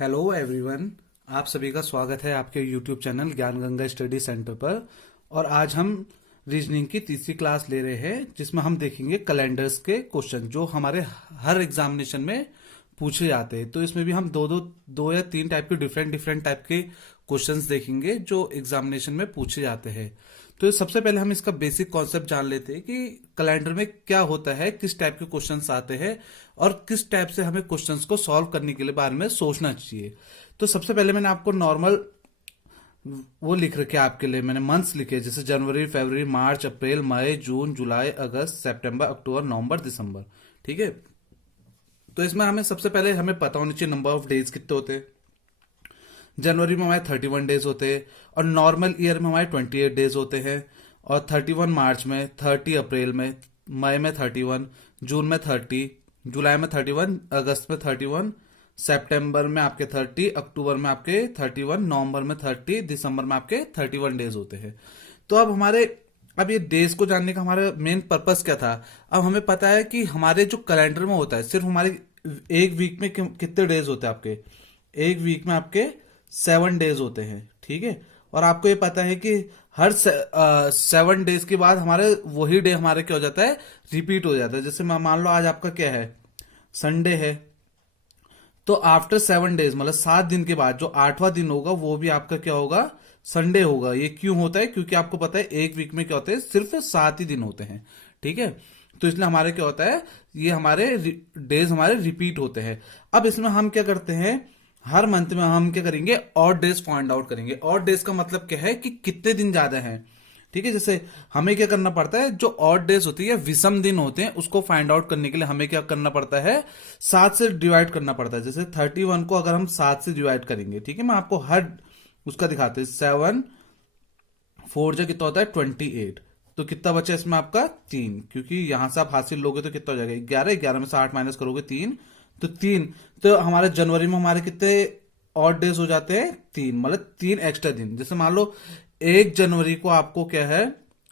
Hello everyone. आप सभी का स्वागत है आपके यूट्यूब चैनल ज्ञान गंगा स्टडी सेंटर पर। और आज हम रीजनिंग की तीसरी क्लास ले रहे हैं, जिसमें हम देखेंगे कैलेंडर्स के क्वेश्चन जो हमारे हर एग्जामिनेशन में पूछे जाते हैं। तो इसमें भी हम दो या तीन टाइप के डिफरेंट टाइप के क्वेश्चंस देखेंगे जो एग्जामिनेशन में पूछे जाते हैं। तो सबसे पहले हम इसका बेसिक कॉन्सेप्ट जान लेते हैं कि कैलेंडर में क्या होता है, किस टाइप के क्वेश्चंस आते हैं और किस टाइप से हमें क्वेश्चंस को सॉल्व करने के लिए बारे में सोचना चाहिए। तो सबसे पहले मैंने आपको नॉर्मल वो लिख रखे आपके लिए, मैंने मंथ्स लिखे, जैसे जनवरी, फरवरी, मार्च, अप्रैल, मई, जून, जुलाई, अगस्त, सितंबर, अक्टूबर, नवंबर, दिसंबर। ठीक है। तो इसमें हमें सबसे पहले हमें पता होना चाहिए नंबर ऑफ डेज कितने होते हैं। जनवरी में हमारे 31 डेज होते हैं और नॉर्मल ईयर में हमारे 28 डेज होते हैं। और 31 मार्च में, 30 अप्रैल में, मई में 31, जून में 30, जुलाई में 31, अगस्त में 31, सितंबर में आपके 30, अक्टूबर में आपके 31, नवंबर में 30, दिसंबर में आपके 31 डेज होते हैं। तो अब ये डेज को जानने का हमारा मेन पर्पस क्या था। अब हमें पता है कि हमारे जो कैलेंडर में होता है, सिर्फ हमारे एक वीक में कितने डेज होते हैं आपके, एक वीक में आपके 7 डेज होते हैं। ठीक है। और आपको ये पता है कि हर 7 डेज के बाद हमारे वही डे हमारे क्या हो जाता है, रिपीट हो जाता है। जैसे मान लो आज आपका क्या है, संडे है, तो आफ्टर 7 डेज मतलब 7 दिन के बाद जो 8वां दिन होगा वो भी आपका क्या होगा, संडे होगा। ये क्यों होता है, क्योंकि आपको पता है एक वीक में क्या होते हैं, सिर्फ 7 ही दिन होते हैं। ठीक है। तो इसलिए हमारे क्या होता है, ये हमारे डेज हमारे रिपीट होते हैं। अब इसमें हम क्या करते हैं, हर मंथ में हम क्या करेंगे, ऑड डेज फाइंड आउट करेंगे। ऑड डेज का मतलब क्या है कि कितने दिन ज्यादा हैं। ठीक है। जैसे हमें क्या करना पड़ता है, जो ऑड डेज होती है, विषम दिन होते हैं, उसको फाइंड आउट करने के लिए हमें क्या करना पड़ता है, 7 से डिवाइड करना पड़ता है। जैसे 31 को अगर हम 7 से डिवाइड करेंगे, ठीक है, मैं आपको हर उसका दिखाते हैं। 7 4 जो कितना होता है 28। तो कितना बचा इसमें आपका 3, क्योंकि यहां से आप हासिल लोगे तो कितना हो जाएगा 11, 11 में से 8 माइनस करोगे 3, तो 3। तो हमारे जनवरी में हमारे कितने ऑड डेज हो जाते हैं, 3, मतलब 3 एक्स्ट्रा दिन। जैसे मान लो 1 जनवरी को आपको क्या है,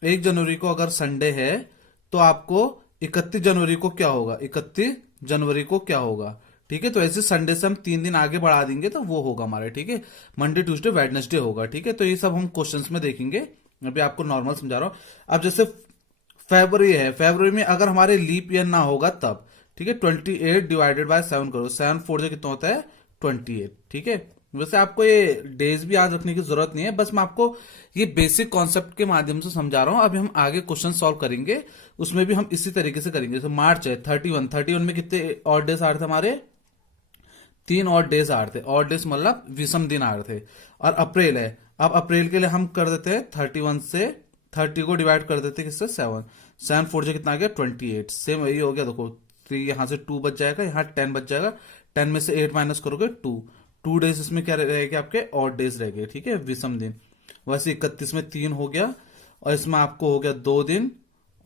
1 जनवरी को अगर संडे है तो आपको 31 जनवरी को क्या होगा, 31 जनवरी को क्या होगा। ठीक है। तो ऐसे संडे से हम 3 दिन आगे बढ़ा देंगे तो वो होगा हमारे, ठीक है, मंडे, ट्यूसडे, वेडनेसडे होगा। ठीक है। तो ये सब हम क्वेश्चंस में देखेंगे। अभी आपको नॉर्मल समझा रहा हूं। अब जैसे फरवरी है, फरवरी में अगर हमारे लीप ईयर ना होगा तब, ठीक है, 28 डिवाइडेड बाय 7 करो, 7 4 जो कितना होता है 28। ठीक है। वैसे आपको ये डेज भी याद रखने की जरूरत नहीं है, बस मैं आपको ये बेसिक कॉन्सेप्ट के माध्यम से समझा रहा हूं। अभी हम आगे क्वेश्चन सॉल्व करेंगे, उसमें भी हम इसी तरीके से करेंगे। जैसे मार्च है, 31 में कितने ऑड डेज आ रहे थे हमारे, 3 ऑड डेज आ रहे थे। ऑड डेज मतलब विषम दिन आ रहे थे। और अप्रैल है, अब अप्रैल के लिए हम कर देते हैं 31 से 30 को डिवाइड कर देते हैं किससे, 7, 7 4 जो कितना आ गया 28। सेम वही हो गया, देखो 3 यहां से 2 बच जाएगा, यहाँ 10 बच जाएगा, 10 में से 8 माइनस करोगे 2 डेज इसमें क्या रहेगा आपके, ऑड डेज रह गए। ठीक है, विषम दिन। वैसे 31 में 3 हो गया, और इसमें आपको हो गया 2 दिन,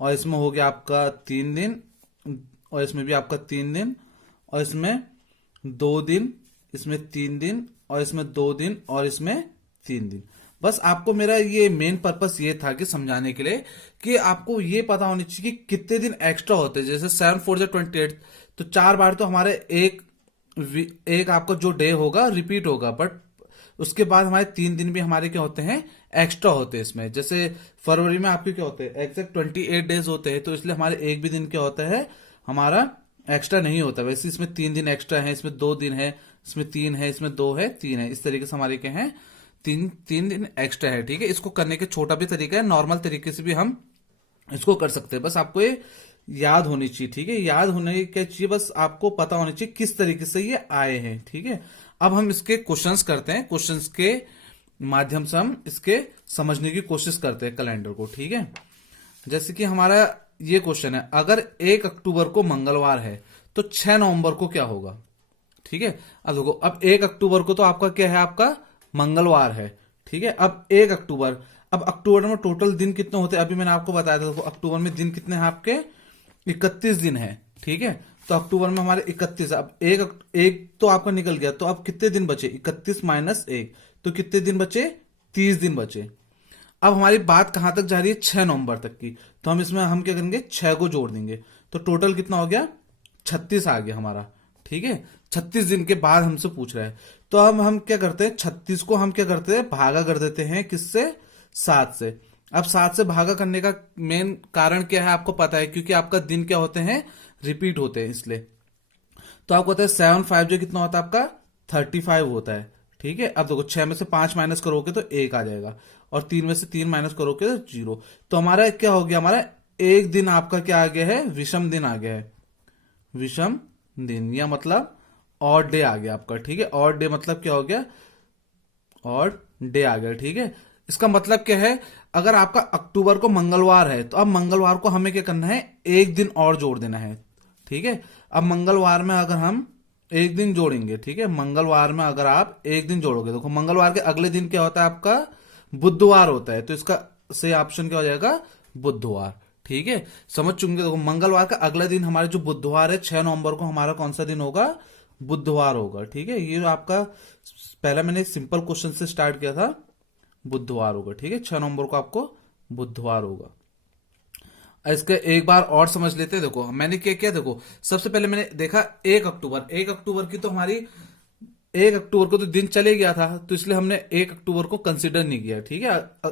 और इसमें हो गया आपका 3 दिन, और इसमें भी आपका 3 दिन, और इसमें 2 दिन, इसमें 3 दिन, और इसमें 2 दिन, और इसमें 3 दिन। बस आपको मेरा ये मेन पर्पस ये था कि समझाने के लिए कि आपको ये पता होनी चाहिए कि कितने दिन एक्स्ट्रा होते हैं। जैसे 7 4 जो 28, तो 4 बार तो हमारे एक आपका जो डे होगा रिपीट होगा, बट उसके बाद हमारे 3 दिन भी हमारे क्या होते हैं, एक्स्ट्रा होते हैं इसमें। जैसे फरवरी में आपके क्या होते हैं, एग्जैक्ट 28 डेज होते हैं, तो इसलिए हमारे एक भी दिन क्या होता है हमारा एक्स्ट्रा नहीं होता। वैसे इसमें 3 दिन एक्स्ट्रा है, इसमें 2 दिन है, इसमें 3 है, इसमें 2 है, 3 है। इस तरीके से हमारे क्या है, 3 दिन एक्स्ट्रा है। ठीक है। इसको करने के छोटा भी तरीका है, नॉर्मल तरीके से भी हम इसको कर सकते हैं। बस आपको ये याद होनी चाहिए। ठीक है, याद होने क्या चाहिए, बस आपको पता होनी चाहिए किस तरीके से ये आए हैं। ठीक है। अब हम इसके क्वेश्चंस करते हैं, क्वेश्चंस के माध्यम से हम इसके समझने की कोशिश करते हैं कैलेंडर को। ठीक है। जैसे कि हमारा ये क्वेश्चन है, अगर 1 अक्टूबर को मंगलवार है तो 6 नवंबर को क्या होगा। ठीक है। अब देखो, अब 1 अक्टूबर को तो आपका क्या है, आपका मंगलवार है। ठीक है। अब 1 अक्टूबर, अब अक्टूबर में टोटल दिन कितने होते हैं, अभी मैंने आपको बताया था। देखो अक्टूबर में दिन कितने हैं आपके, 31 दिन है। ठीक है। तो अक्टूबर में हमारे 31 है। अब एक तो आपका निकल गया, तो अब कितने दिन बचे, 31 माइनस 1, तो कितने दिन बचे, 30 दिन बचे। अब हमारी बात कहां तक जा रही है, 6 नवंबर तक की। तो हम इसमें हम क्या करेंगे, 6 को जोड़ देंगे, तो टोटल कितना हो गया, 36 आ गया हमारा। ठीक है। 36 दिन के बाद हमसे पूछ रहा है। तो हम क्या करते हैं, 36 को हम क्या करते हैं, भागा कर देते हैं किससे, 7 से। अब 7 से भागा करने का मेन कारण क्या है आपको पता है, क्योंकि आपका दिन क्या होते हैं, रिपीट होते हैं, इसलिए। तो आपको पता है 7 5 जो कितना होता है आपका 35 होता है। ठीक है, अब देखो 6 में से 5 माइनस करोगे तो 1 आ जाएगा, और 3 में से 3 माइनस करोगे तो 0। तो हमारा क्या हो गया, हमारा एक दिन आपका क्या आ गया है, विषम दिन आ गया है। विषम दिन या मतलब ऑड डे आ गया आपका। ठीक है, ऑड डे मतलब क्या हो गया, ऑड डे आ गया। ठीक है, इसका मतलब क्या है, अगर आपका अक्टूबर को मंगलवार है तो अब मंगलवार को हमें क्या करना है, एक दिन और जोड़ देना है। ठीक है, अब मंगलवार में अगर हम एक दिन जोड़ेंगे, ठीक है, मंगलवार में अगर आप एक दिन जोड़ोगे, देखो मंगलवार के अगले दिन क्या होता है आपका, बुधवार होता है। तो इसका सही ऑप्शन क्या हो जाएगा, बुधवार। ठीक है, समझ चुके। देखो मंगलवार का अगला दिन हमारे जो बुधवार है, 6 नवंबर को हमारा कौन सा दिन होगा, बुधवार होगा। ठीक है, ये आपका पहला मैंने सिंपल क्वेश्चन से स्टार्ट किया था, बुधवार होगा। ठीक है, 6 नवंबर को आपको बुधवार होगा। इसका एक बार और समझ लेते हैं। देखो मैंने क्या किया, देखो सबसे पहले मैंने देखा 1 अक्टूबर की तो हमारी 1 अक्टूबर को तो दिन चले गया था, तो इसलिए हमने 1 अक्टूबर को कंसिडर नहीं किया। ठीक है,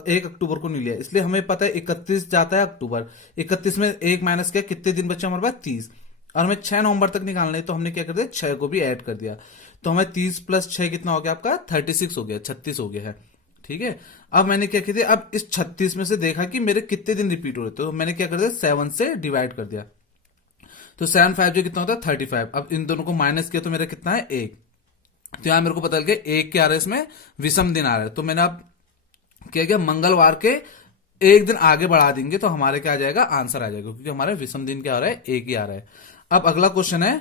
1 अक्टूबर को नहीं लिया, इसलिए हमें पता है 31 जाता है अक्टूबर। 31 में 1 माइनस किया, कितने दिन बचे हमारे पास, 30। और हमें 6 नवंबर तक निकालना है, तो हमने क्या कर दिया, 6 को भी ऐड कर दिया। तो हमें 30 प्लस 6 कितना हो गया आपका, 36 हो गया, 36 हो गया है। ठीक है, अब मैंने क्या किया, अब इस 36 में से देखा कि मेरे कितने दिन रिपीट हो रहे, तो मैंने क्या कर दिया, 7 से डिवाइड कर दिया। तो 7 5 जो कितना होता है 35। अब इन दोनों को माइनस किया तो मेरा कितना है, 1। तो यहां मेरे को पता लग गया 1 क्या आ रहा है, इसमें विषम दिन आ रहा है। तो मैंने अब क्या किया, मंगलवार के एक दिन आगे बढ़ा देंगे तो हमारे क्या आ जाएगा, आंसर आ जाएगा, क्योंकि हमारे विषम दिन क्या आ रहा है, 1 ही आ रहा है। अब अगला क्वेश्चन है,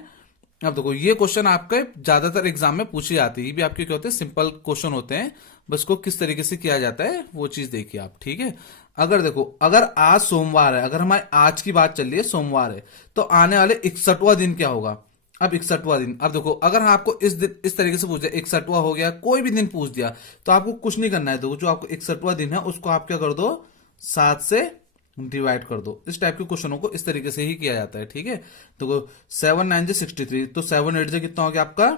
अब देखो ये क्वेश्चन आपके ज्यादातर एग्जाम में पूछी जाती है, ये भी आपके क्या होते हैं, सिंपल क्वेश्चन होते हैं, बस को किस तरीके से किया जाता है वो चीज देखिए आप। ठीक है, अगर देखो, अगर आज सोमवार है, अगर हमारे आज की बात चल रही है, सोमवार है, तो आने वाले 61वां दिन क्या होगा। अब 61वां दिन, अब देखो अगर आपको इस दिन इस तरीके से पूछ दिया, 61वां हो गया, कोई भी दिन पूछ दिया, तो आपको कुछ नहीं करना है। देखो जो आपको 61वां दिन है उसको आप क्या कर दो, 7 से डिवाइड कर दो। इस टाइप के क्वेश्चनों को इस तरीके से ही किया जाता है। ठीक है, देखो 7 9 से 63, तो 7 8 से कितना हो गया आपका,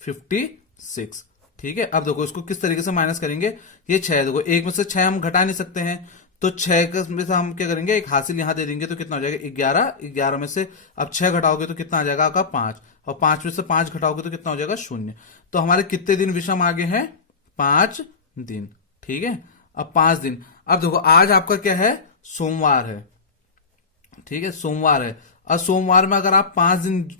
56। ठीक है, अब देखो इसको किस तरीके से माइनस करेंगे, ये 6 है, देखो 1 में से 6 हम घटा नहीं सकते हैं, तो 6 में से हम क्या करेंगे, एक हासिल यहां दे देंगे, तो कितना हो जाएगा 11। 11 में से अब 6 घटाओगे तो कितना आ जाएगा आपका 5, और 5 में से 5 घटाओगे तो कितना हो जाएगा 0। तो हमारे कितने दिन विषम आगे हैं, 5 दिन। ठीक है, अब 5 दिन, अब देखो आज आपका क्या है, सोमवार है। ठीक है, सोमवार है, और सोमवार में अगर आप 5 दिन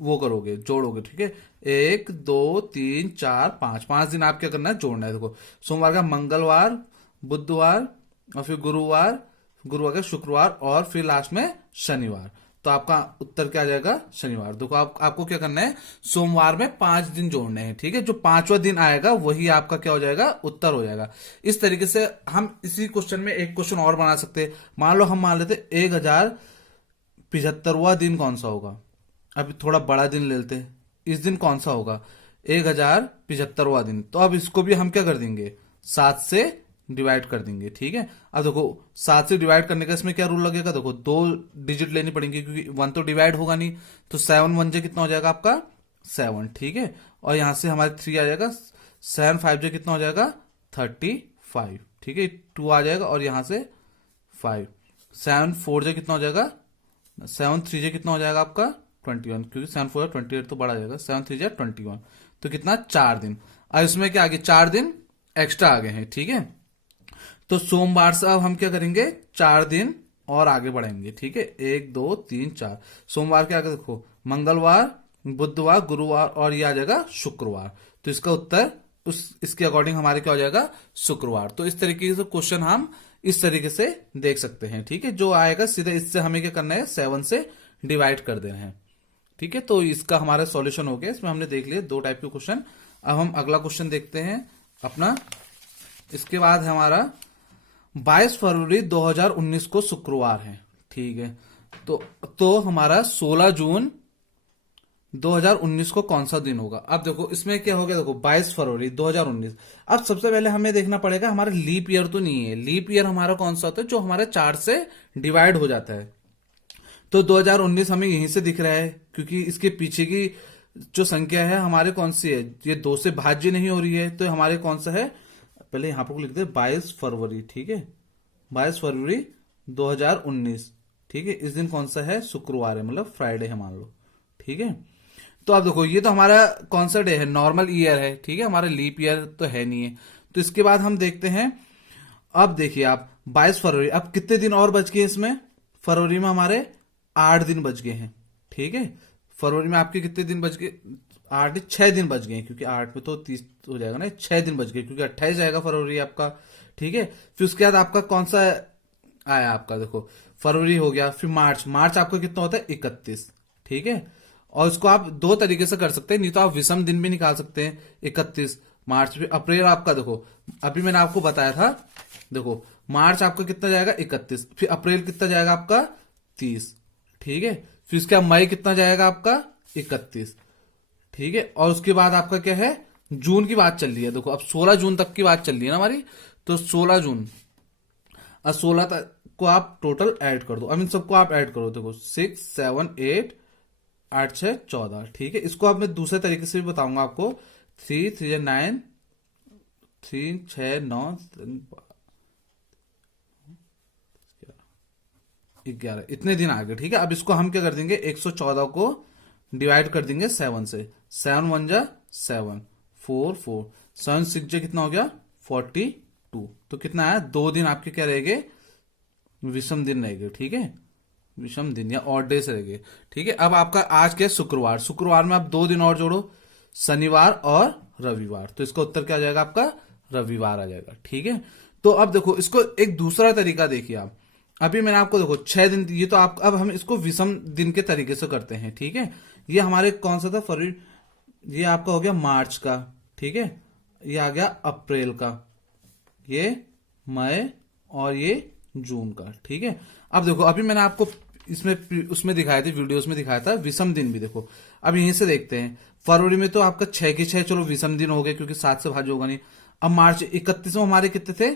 वो करोगे, जोड़ोगे, ठीक है, 1 2 3 4 5, 5 दिन आप क्या करना है, जोड़ना है। देखो सोमवार का मंगलवार, बुधवार, और फिर गुरुवार, गुरुवार का शुक्रवार, और फिर लास्ट में शनिवार। तो आपका उत्तर क्या आ जाएगा, शनिवार। देखो आपको क्या करना है, सोमवार में 5 दिन जोड़ने हैं। ठीक है, जो 5वां दिन आएगा वही आपका क्या हो जाएगा, उत्तर हो जाएगा। इस तरीके से हम इसी क्वेश्चन में एक क्वेश्चन और बना सकते हैं। मान लो हम मान लेते 1075वां दिन कौन सा होगा, अभी थोड़ा बड़ा दिन ले लेते हैं, इस दिन कौन सा होगा, 1075वां दिन। तो अब इसको भी हम क्या कर देंगे, 7 से डिवाइड कर देंगे। ठीक है, अब देखो 7 से डिवाइड करने का इसमें क्या रूल लगेगा, देखो 2 डिजिट लेनी पड़ेंगे, क्योंकि 1 तो डिवाइड होगा नहीं, तो 7 1 जो कितना हो जाएगा आपका 7। ठीक है, और यहां से हमारे 3 आ जाएगा, 7 5 जो कितना हो जाएगा 35। ठीक है, 2 आ जाएगा, और यहां से 5, 7 4 जो कितना हो जाएगा, 7 3 जो कितना हो जाएगा आपका 21, क्योंकि 7 4 28 तो बड़ा जाएगा, 7 3 21, तो कितना 4 दिन। अब इसमें क्या आगे 4 दिन एक्स्ट्रा आ गए हैं। ठीक है, तो सोमवार से अब हम क्या करेंगे, 4 दिन और आगे बढ़ेंगे। ठीक है, 1 2 3 4, सोमवार के आगे देखो मंगलवार, बुधवार, गुरुवार, और ये आ जाएगा शुक्रवार। तो इसका उत्तर इसके अकॉर्डिंग हमारे क्या हो जाएगा, शुक्रवार। तो इस तरीके से क्वेश्चन हम इस तरीके से देख सकते हैं। ठीक है, जो आएगा सीधे इससे हमें क्या करना है, 7 से डिवाइड कर देना है। ठीक है, तो इसका हमारा सॉल्यूशन हो गया। इसमें हमने देख लिया 2 टाइप के क्वेश्चन। अब हम अगला क्वेश्चन देखते हैं अपना। इसके बाद हमारा 22 फरवरी 2019 को शुक्रवार है। ठीक है, तो हमारा 16 जून 2019 को कौन सा दिन होगा। अब देखो इसमें क्या हो गया, देखो 22 फरवरी 2019। अब सबसे पहले हमें देखना पड़ेगा, हमारा लीप ईयर तो नहीं है। लीप ईयर हमारा कौन सा होता है, जो हमारे 4 से डिवाइड हो जाता है। तो 2019 हमें यहीं से दिख रहा है, क्योंकि इसके पीछे की जो संख्या है हमारे कौन सी है, ये 2 से भाज्य नहीं हो रही है, तो हमारे कौन सा है, पहले यहां पर लिख दे 22 फरवरी, ठीक है, 22 फरवरी 2019, ठीक है। इस दिन कौन सा है, शुक्रवार है, मतलब फ्राइडे है मान लो, ठीक है। तो आप देखो ये तो हमारा कौन सा डे है, नॉर्मल ईयर है, ठीक है, हमारा लीप ईयर तो है नहीं है। तो इसके बाद हम देखते हैं, अब देखिए आप 22 फरवरी, अब कितने दिन और बच गए इसमें, फरवरी में हमारे 8 दिन बच गए हैं, ठीक है। फरवरी में आपके कितने दिन बच गए, 8, 6 दिन बच गए, क्योंकि 8 में तो 30 हो जाएगा ना, 6 दिन बच गए, क्योंकि 28 जाएगा फरवरी आपका, ठीक है। फिर उसके बाद आपका कौन सा आया, आपका देखो फरवरी हो गया, फिर मार्च, मार्च आपका कितना होता है 31, ठीक है। और इसको आप दो तरीके से कर सकते हैं, नहीं तो आप विषम दिन भी निकाल सकते हैं, 31 मार्च। फिर अप्रैल आपका देखो, अभी मैंने आपको बताया था, देखो मार्च आपका कितना जाएगा 31, फिर अप्रैल कितना जाएगा आपका 30, ठीक है। फिर उसके बाद मई कितना जाएगा आपका 31, ठीक है। और उसके बाद आपका क्या है, जून की बात चल रही है, देखो अब 16 जून तक की बात चल रही है ना हमारी, तो 16 जून और 16 तक को आप टोटल ऐड कर दो, अब इन सबको आप ऐड करो, देखो 6, 7, 8, 8, 6, 14, ठीक है। इसको अब मैं दूसरे तरीके से भी बताऊंगा आपको, 3, 3, 9, 3, 6, 9, 11, इतने दिन आ गए, ठीक है। अब इसको हम क्या कर देंगे, 114 को डिवाइड कर देंगे 7 से, 7 1 जा 7, 4 4, 7 6 जा कितना हो गया 42, तो कितना आया, 2 दिन आपके क्या रहेंगे, विषम दिन रहेंगे, ठीक है, विषम दिन या ऑड डेज रहेंगे, ठीक है। अब आपका आज क्या है, शुक्रवार, शुक्रवार में आप 2 दिन और जोड़ो, शनिवार और रविवार, तो इसका उत्तर क्या आ जाएगा आपका, रविवार आ जाएगा, ठीक है। तो अब देखो इसको एक दूसरा तरीका देखिए आप, अभी मैंने आपको देखो 6 दिन, ये तो आप, अब हम इसको विषम दिन के तरीके से करते हैं, ठीक है। ये हमारे कौन सा था, फरवरी, ये आपका हो गया मार्च का, ठीक है, ये आ गया अप्रैल का, ये मई और ये जून का, ठीक है। अब देखो अभी मैंने आपको इसमें उसमें दिखाए थे, वीडियोस में दिखाया था विषम दिन भी, देखो अब यहीं से देखते हैं, फरवरी में तो आपका 6 के 6 चलो विषम दिन हो गए, क्योंकि 7 से भाज्य होगा नहीं। अब मार्च 31 में हमारे कितने थे,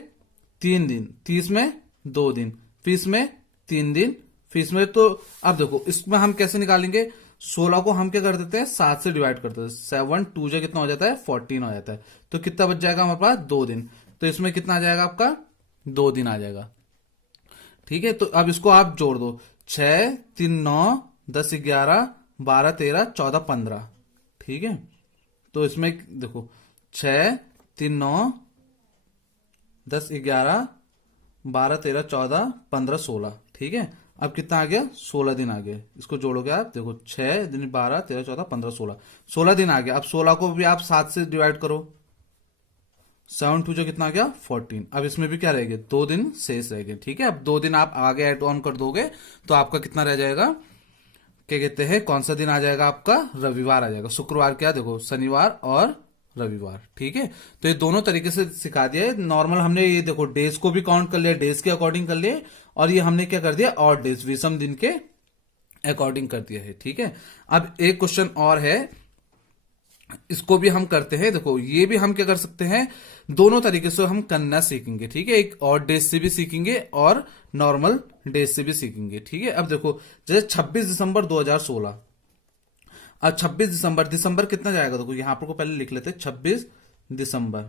3 दिन, 30 में 2 दिन, फिर इसमें 3 दिन, फिर इसमें, तो अब देखो इसमें हम कैसे निकालेंगे, 16 को हम क्या कर देते हैं 7 से डिवाइड करते हैं, 7 2 जा कितना हो जाता है 14 हो जाता है, तो कितना बच जाएगा हमारे पास 2 दिन, तो इसमें कितना आ जाएगा आपका 2 दिन आ जाएगा, ठीक है। तो अब इसको आप जोड़ दो, 6 3 9 10 11 12 13 14 15, ठीक है। तो इसमें देखो 6 3 9 10 11 12 13 14 15 16, ठीक है। अब कितना आ गया 16 दिन आ गए, इसको जोड़ोगे आप, देखो 6 दिन 12 13 14 15 16, 16 दिन आ गया। अब 16 को भी आप 7 से डिवाइड करो, 7 2 जो कितना आ गया 14। अब इसमें भी क्या रहेगा, 2 दिन शेष रहेंगे, ठीक है। अब 2 दिन आप आगे ऐड ऑन कर दोगे तो आपका कितना रह जाएगा, क्या कहते हैं, कौन सा दिन आ जाएगा आपका, रविवार आ जाएगा। शुक्रवार क्या, देखो शनिवार और रविवार, ठीक है। तो ये दोनों तरीके से सिखा दिया है, नॉर्मल हमने ये देखो डेज को भी काउंट कर लिया, डेज के अकॉर्डिंग कर लिए, और ये हमने क्या कर दिया, ऑड डेज विषम दिन के अकॉर्डिंग कर दिया है, ठीक है। अब एक क्वेश्चन और है, इसको भी हम करते हैं, देखो ये भी हम क्या कर सकते हैं, दोनों तरीके से हम करना सीखेंगे, ठीक है। एक ऑड डेज से भी सीखेंगे और नॉर्मल डेज से भी सीखेंगे, ठीक है। अब देखो जैसे 26 दिसंबर 2016, अब 26 दिसंबर, दिसंबर कितना जाएगा, देखो यहां पर को पहले लिख लेते हैं, 26 दिसंबर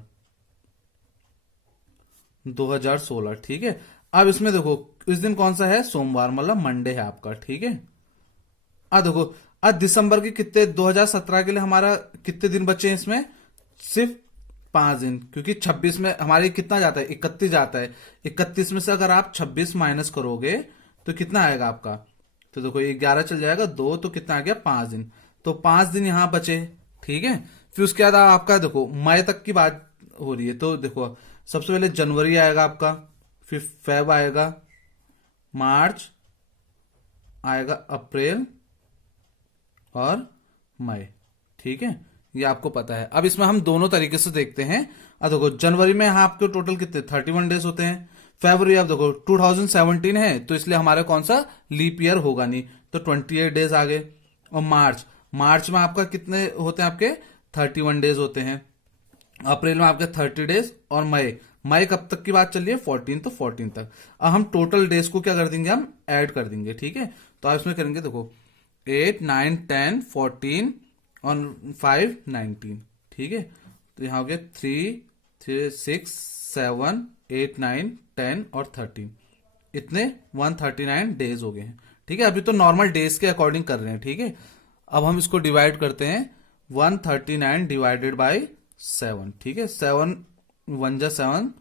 2016, ठीक है। अब इसमें देखो इस दिन कौन सा है, सोमवार, मतलब मंडे है आपका, ठीक है। अब देखो अब दिसंबर के कितने, 2017 के लिए हमारा कितने दिन बचे हैं इसमें, सिर्फ 5 दिन, क्योंकि 26 में हमारे कितना जाता है 31 जाता है, 31 में से अगर आप 26 माइनस करोगे तो कितना आएगा आपका, तो देखो ये 11 चल जाएगा, 2 तो कितना आ गया 5 दिन, तो 5 दिन यहां बचे, ठीक है। फिर उसके बाद आपका देखो मई तक की बात हो रही है, तो देखो सबसे पहले जनवरी आएगा आपका, फिर फेब आएगा, मार्च आएगा, अप्रैल और मई, ठीक है, ये आपको पता है। अब इसमें हम दोनों तरीके से देखते हैं। अब देखो जनवरी में यहाँ आपके टोटल कितने 31 डेज होते हैं, फरवरी अब देखो 2017 है तो इसलिए हमारे कौन सा लीप ईयर होगा नहीं, तो 28 डेज आ गए। और मार्च, मार्च में आपका कितने होते हैं, आपके 31 डेज होते हैं। अप्रैल में आपके 30 डेज, और मई, मई कब तक की बात चल रही है 14, तो 14 तक। अब हम टोटल डेज को क्या कर देंगे, हम ऐड कर देंगे, ठीक है। तो आप इसमें करेंगे देखो 8 9 10 14 ऑन 5 19, ठीक है। तो यहाँ हो गया 3 3 6 7 8 9 10 और 13, इतने 139 डेज हो गए हैं, ठीक है। अभी तो नॉर्मल डेज के अकॉर्डिंग कर रहे हैं, ठीक है। अब हम इसको डिवाइड करते हैं, 139 डिवाइडेड बाई 7, ठीक है। 7 1 जा 7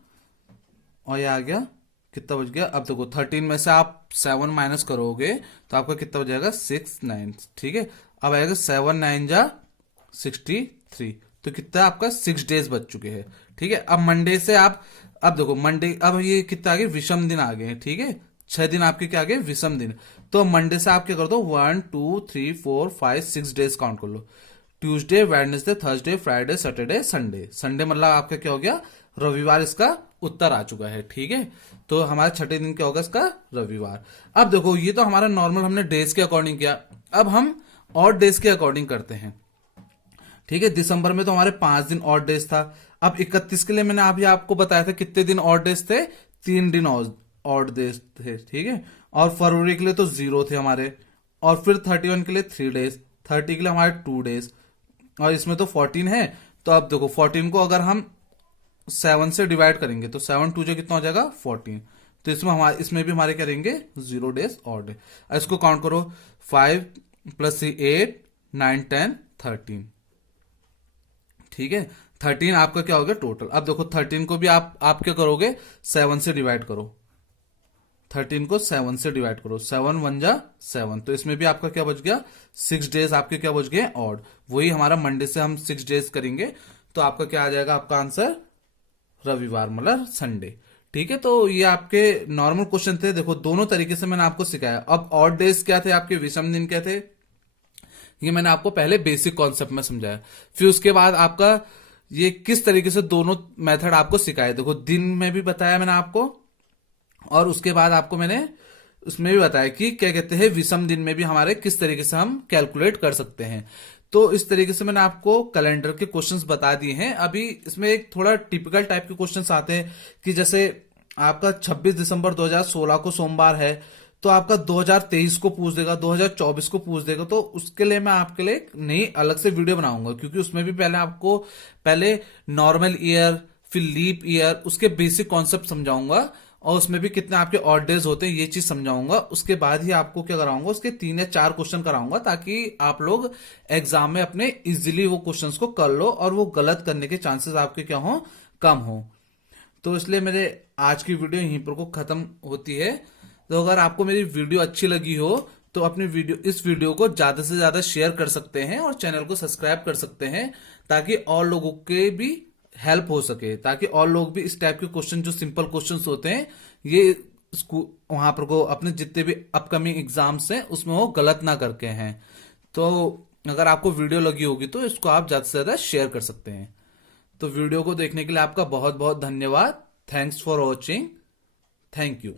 और ये आ गया कितना बच गया। अब देखो 13 में से आप 7 माइनस करोगे तो आपका कितना बच जाएगा 6 9, ठीक है। अब आएगा 7 9 जा 63, तो कितना आपका 6 डेज बच चुके हैं, ठीक है। अब मंडे से आप, अब देखो मंडे, अब ये कितना आ गए विषम दिन आ गए हैं, ठीक है। 6 दिन आपके क्या आ गए विषम दिन। तो मंडे से आप क्या कर दो 1 2 3 4 5 6 डेज काउंट कर लो। Tuesday Wednesday Thursday Friday Saturday Sunday, Sunday मतलब आपका क्या हो गया रविवार, इसका उत्तर आ चुका है, ठीक है। तो हमारा छठे दिन क्या होगा इसका रविवार। अब देखो ये तो हमारा नॉर्मल हमने डेज के अकॉर्डिंग किया, अब हम और डेज के अकॉर्डिंग करते हैं, ठीक है। दिसंबर में तो हमारे 5 दिन और डेज था। अब 31 के लिए मैंने अभी आपको बताया था कितने दिन और डेज थे, 3 दिन और डेज थे, ठीक है। और फरवरी के लिए तो 0 थे हमारे, और फिर 31 के लिए 3 डेज, 30 के लिए हमारे 2 डेज, और इसमें तो 14 है। तो अब देखो 14 को अगर हम 7 से डिवाइड करेंगे तो 7 2 जो कितना हो जाएगा 14, तो इसमें भी हमारे क्या रहेंगे 0 डेज और डे। इसको काउंट करो 5 + 3 8 9 10 13, ठीक है। 13 आपका क्या हो गया टोटल। अब देखो 13 को भी आप क्या करोगे 7 से डिवाइड करो, 13 को 7 से डिवाइड करो, 7 1 जा 7, तो इसमें भी आपका क्या बच गया 6 डेज आपके क्या बच गए ऑड। वही हमारा मंडे से हम 6 डेज करेंगे, तो आपका क्या आ जाएगा आपका आंसर रविवार मतलब संडे, ठीक है। तो ये आपके नॉर्मल क्वेश्चन थे, देखो दोनों तरीके से मैंने आपको सिखाया। अब ऑड डेज क्या थे आपके, विषम दिन क्या थे, ये मैंने आपको पहले बेसिक कॉन्सेप्ट में समझाया। फिर उसके बाद आपका ये किस तरीके से दोनों मेथड आपको सिखाए, देखो दिन में भी बताया मैंने आपको, और उसके बाद आपको मैंने उसमें भी बताया कि क्या कहते हैं विषम दिन में भी हमारे किस तरीके से हम कैलकुलेट कर सकते हैं। तो इस तरीके से मैंने आपको कैलेंडर के क्वेश्चंस बता दिए हैं। अभी इसमें एक थोड़ा टिपिकल टाइप के क्वेश्चंस आते हैं कि जैसे आपका 26 दिसंबर 2016 को सोमवार है, तो आपका 2023 को पूछ देगा, 2024 को पूछ देगा, तो उसके लिए मैं आपके लिए एक नई अलग से वीडियो बनाऊंगा, क्योंकि उसमें भी पहले नॉर्मल ईयर, फिर लीप ईयर, उसके बेसिक कॉन्सेप्ट समझाऊंगा, और उसमें भी कितने आपके ऑड डेज होते हैं ये चीज समझाऊंगा। उसके बाद ही आपको क्या कराऊंगा उसके 3 या 4 क्वेश्चन कराऊंगा, ताकि आप लोग एग्जाम में अपने इजीली वो क्वेश्चंस को कर लो और वो गलत करने के चांसेस आपके क्या हो कम हो। तो इसलिए मेरे आज की वीडियो यहीं पर को खत्म होती है। तो अगर आपको मेरी वीडियो अच्छी लगी हो तो इस वीडियो को ज्यादा से ज्यादा शेयर कर सकते हैं और चैनल को सब्सक्राइब कर सकते हैं, ताकि और लोगों के भी हेल्प हो सके, ताकि और लोग भी इस टाइप के क्वेश्चन जो सिंपल क्वेश्चंस होते हैं ये वहां पर को अपने जितने भी अपकमिंग एग्जाम्स हैं उसमें वो गलत ना करके हैं। तो अगर आपको वीडियो लगी होगी तो इसको आप ज्यादा से ज्यादा शेयर कर सकते हैं। तो वीडियो को देखने के लिए आपका बहुत बहुत धन्यवाद। Thanks for watching. Thank you.